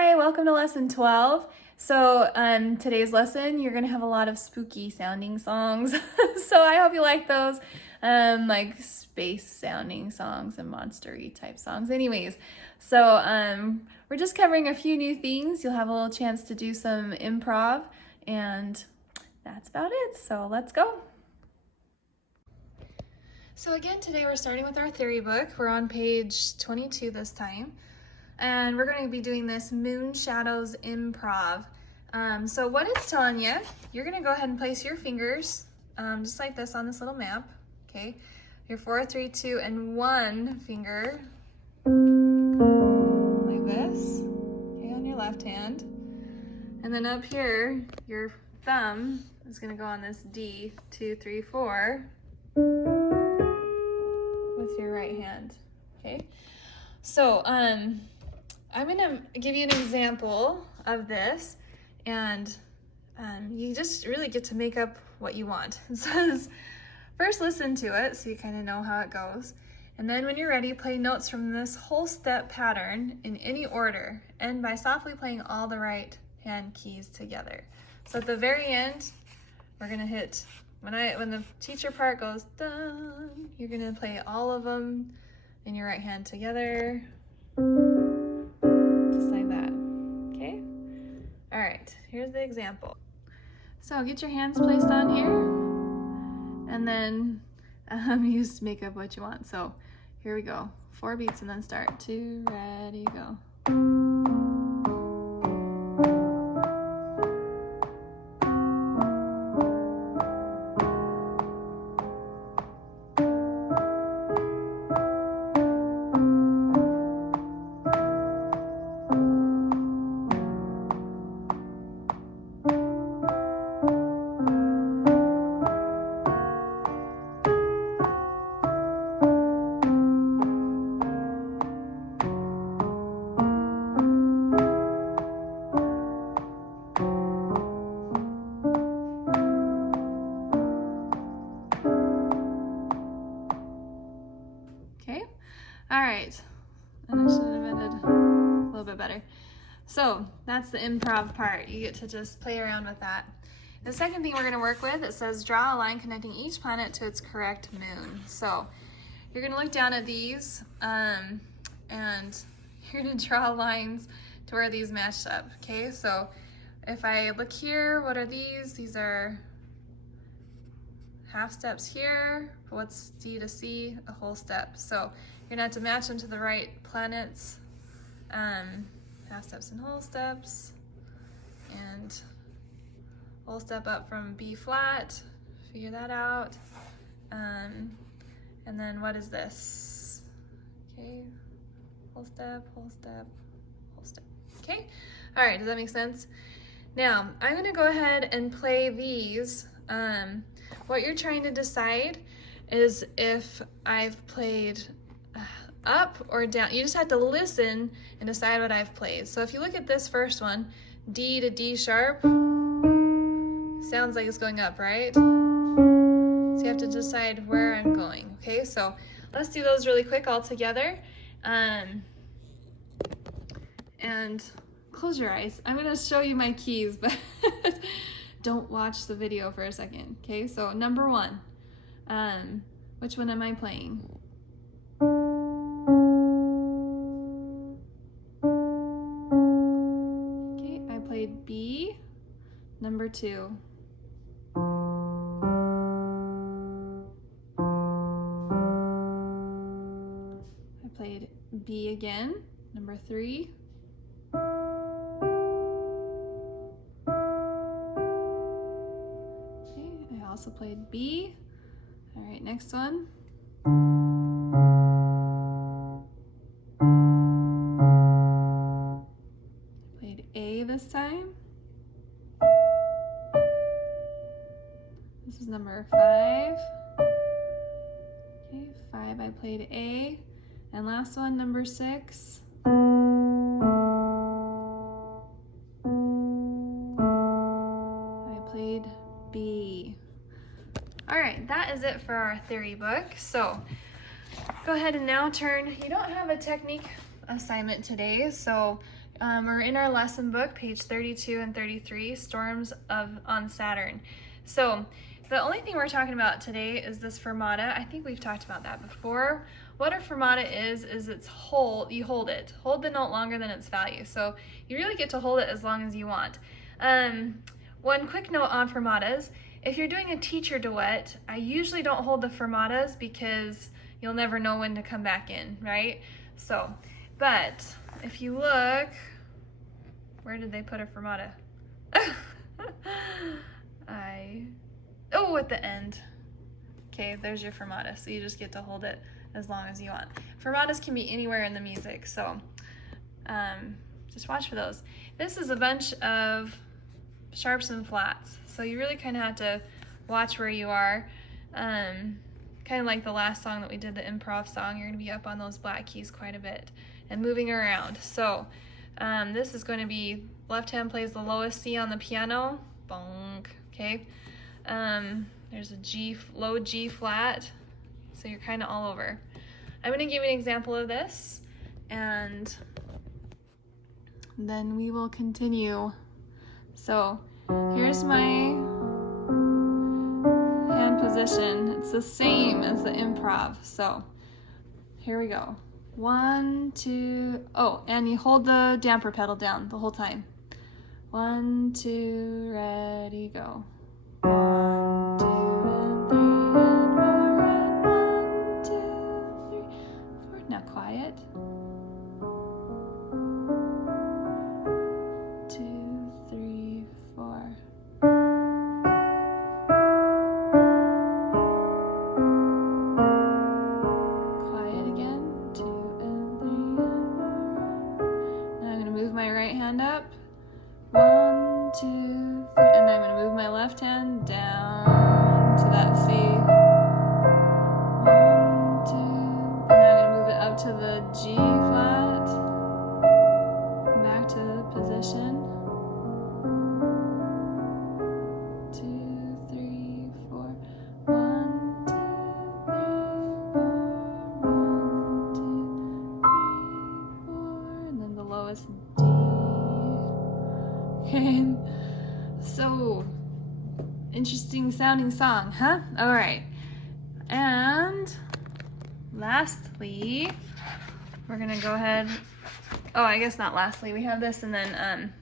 Hi, welcome to lesson 12. So today's lesson, you're gonna have a lot of spooky sounding songs. So I hope you like those, like space sounding songs and monster-y type songs. Anyways, so we're just covering a few new things. You'll have a little chance to do some improv, and that's about it. So let's go. So again, today we're starting with our theory book. We're on page 22 this time. And we're going to be doing this Moon Shadows Improv. So what it's telling you, you're going to go ahead and place your fingers just like this on this little map, okay? Your 4, 3, 2, and 1 finger, like this, okay, on your left hand. And then up here, your thumb is going to go on this D, 2, 3, 4, with your right hand, okay? So, I'm gonna give you an example of this, and you just really get to make up what you want. It says, first listen to it so you kind of know how it goes, and then when you're ready, play notes from this whole step pattern in any order, and by softly playing all the right hand keys together. So at the very end, we're gonna hit, when the teacher part goes dun, you're gonna play all of them in your right hand together. Just like that, okay? All right, here's the example. So get your hands placed on here, and then you just make up what you want. So here we go, 4 beats and then start. 2, ready, go. All right, and I should have ended a little bit better. So that's the improv part. You get to just play around with that. The second thing we're gonna work with, it says draw a line connecting each planet to its correct moon. So you're gonna look down at these and you're gonna draw lines to where these match up, okay? So if I look here, what are these? These are half steps here. What's D to C? A whole step. So you're gonna have to match them to the right planets. Half steps and whole steps. And whole step up from B flat. Figure that out. And then what is this? Okay, whole step, whole step, whole step. Okay, all right, does that make sense? Now, I'm gonna go ahead and play these. What you're trying to decide is if I've played up or down. You just have to listen and decide what I've played. So if you look at this first one, D to D sharp, sounds like it's going up, right? So you have to decide where I'm going, okay? So let's do those really quick all together. And close your eyes. I'm gonna show you my keys, but don't watch the video for a second, okay? So number 1, which one am I playing? Okay, I played B. Number 2. I played B again. Number 3. Also played B. All right, next one. I played A this time. This is number 5. Okay, 5, I played A. And last one, number 6. I played B. All right, that is it for our theory book. So go ahead and now turn. You don't have a technique assignment today, so We're in our lesson book, page 32 and 33, Storms on Saturn. So the only thing we're talking about today is this fermata. I think we've talked about that before. What a fermata is it's you hold it. Hold the note longer than its value. So you really get to hold it as long as you want. One quick note on fermatas. If you're doing a teacher duet, I usually don't hold the fermatas because you'll never know when to come back in, right? So, but if you look, where did they put a fermata? At the end. Okay, there's your fermata. So you just get to hold it as long as you want. Fermatas can be anywhere in the music, so just watch for those. This is a bunch of sharps and flats, so you really kind of have to watch where you are. Kind of like the last song that we did, the improv song, you're going to be up on those black keys quite a bit and moving around. So this is going to be left hand plays the lowest C on the piano, bonk, okay? There's a low G flat, so you're kind of all over. I'm going to give you an example of this, and then we will continue. So here's my hand position. It's the same as the improv. So here we go. 1, 2, and you hold the damper pedal down the whole time. 1, 2, ready, go. 1, 2, and 3, and 4, and 1, 2, 3, 4. Now quiet. 2, 3, 4. Quiet again. 2 and 3 and 4. Now I'm going to move my right hand up. 1, 2, 3, and I'm going to move my left hand down to that C. 1, 2, and then I'm going to move it up to the G flat. Back to position. 2, 3, 4. 1, 2, 3, 4. 1, 2, 3, 4. And then the lowest D. Okay. So interesting sounding song, huh? All right. And lastly, we're gonna go ahead. I guess not lastly. We have this and then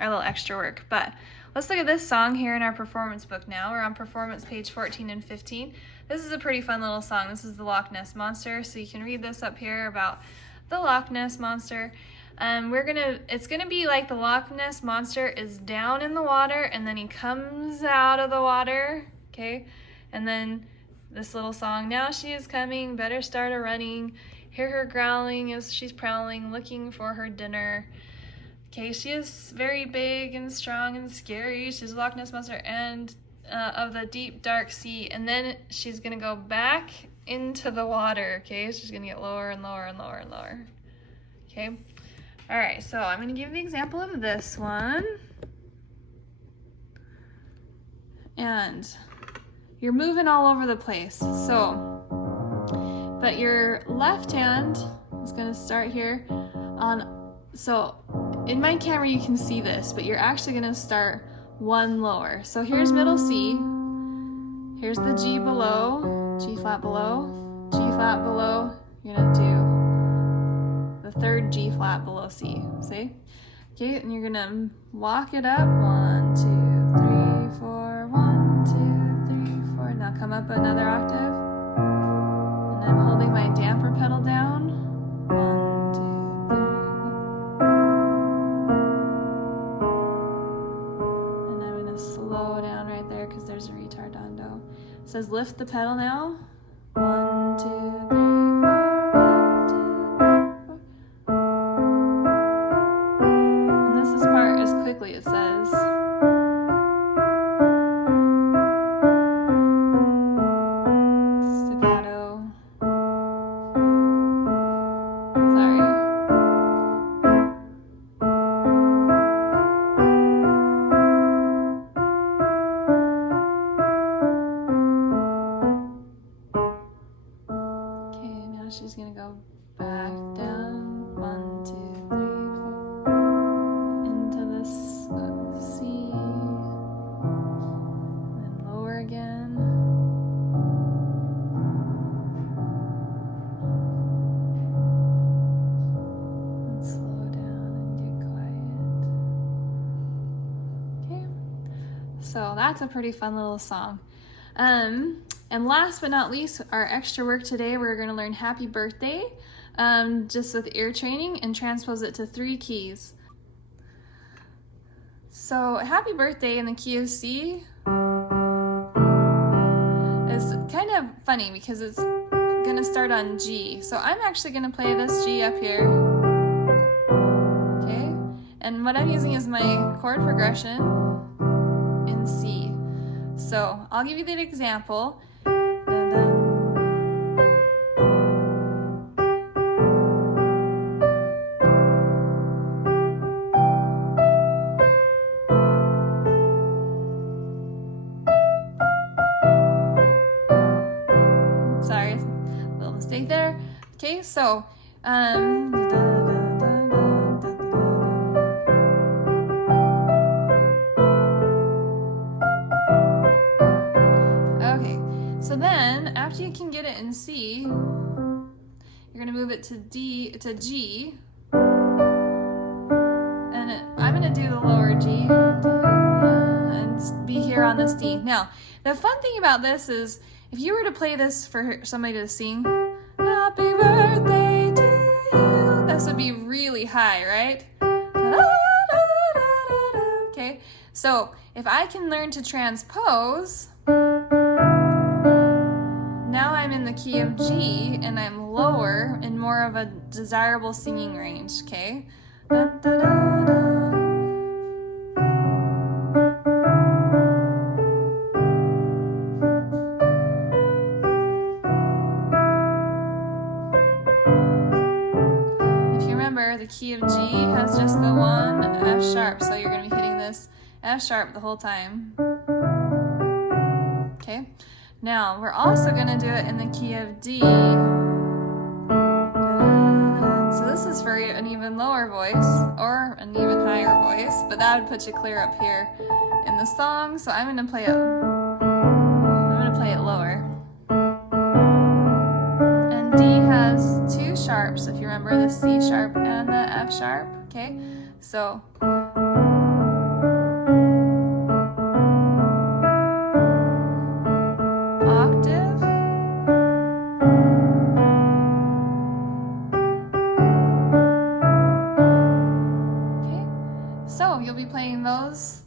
our little extra work. But let's look at this song here in our performance book now. We're on performance page 14 and 15. This is a pretty fun little song. This is the Loch Ness Monster. So you can read this up here about the Loch Ness Monster. It's gonna be like the Loch Ness Monster is down in the water and then he comes out of the water, okay? And then this little song, now she is coming, better start a running, hear her growling as she's prowling, looking for her dinner. Okay, she is very big and strong and scary. She's a Loch Ness Monster and of the deep dark sea. And then she's gonna go back into the water, okay? She's gonna get lower and lower and lower and lower, okay? All right, so I'm gonna give the example of this one. And you're moving all over the place. So, but your left hand is gonna start here so in my camera you can see this, but you're actually gonna start one lower. So here's middle C, here's the G below, G flat below, G flat below, you're gonna do the third G flat below C, see? Okay, and you're gonna walk it up, 1, 2, 3, 4, 1, 2, 3, 4. Now come up another octave, and I'm holding my damper pedal down, 1, 2, 3, 4. And I'm gonna slow down right there because there's a retardando. It says lift the pedal now, 1, 2, 3, 4. Quickly it says staccato. Sorry. Okay, now she's gonna go back down. 1, 2, 3, 4. So that's a pretty fun little song. And last but not least, our extra work today, we're going to learn Happy Birthday, just with ear training, and transpose it to 3 keys. So Happy Birthday in the key of C is kind of funny because it's going to start on G. So I'm actually going to play this G up here. Okay? And what I'm using is my chord progression in C. So I'll give you the example. Sorry, a little mistake there. Okay, so okay, so then after you can get it in C, you're gonna move it to G, and I'm gonna do the lower G and be here on this D. Now, the fun thing about this is, if you were to play this for somebody to sing, Happy Birthday to you, this would be really high, right? Okay, so if I can learn to transpose, now I'm in the key of G and I'm lower in more of a desirable singing range, okay? The key of G has just the one F sharp, so you're going to be hitting this F sharp the whole time. Okay, now we're also going to do it in the key of D. So this is for an even lower voice or an even higher voice, but that would put you clear up here in the song. So I'm going to play it lower. D has 2 sharps, if you remember, the C sharp and the F sharp, okay? So octave, okay? So you'll be playing those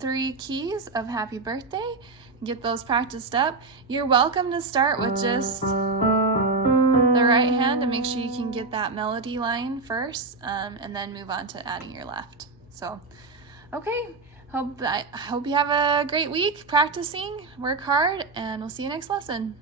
3 keys of Happy Birthday. Get those practiced up. You're welcome to start with just the right hand and make sure you can get that melody line first, and then move on to adding your left. So, okay, I hope you have a great week practicing. Work hard, and we'll see you next lesson.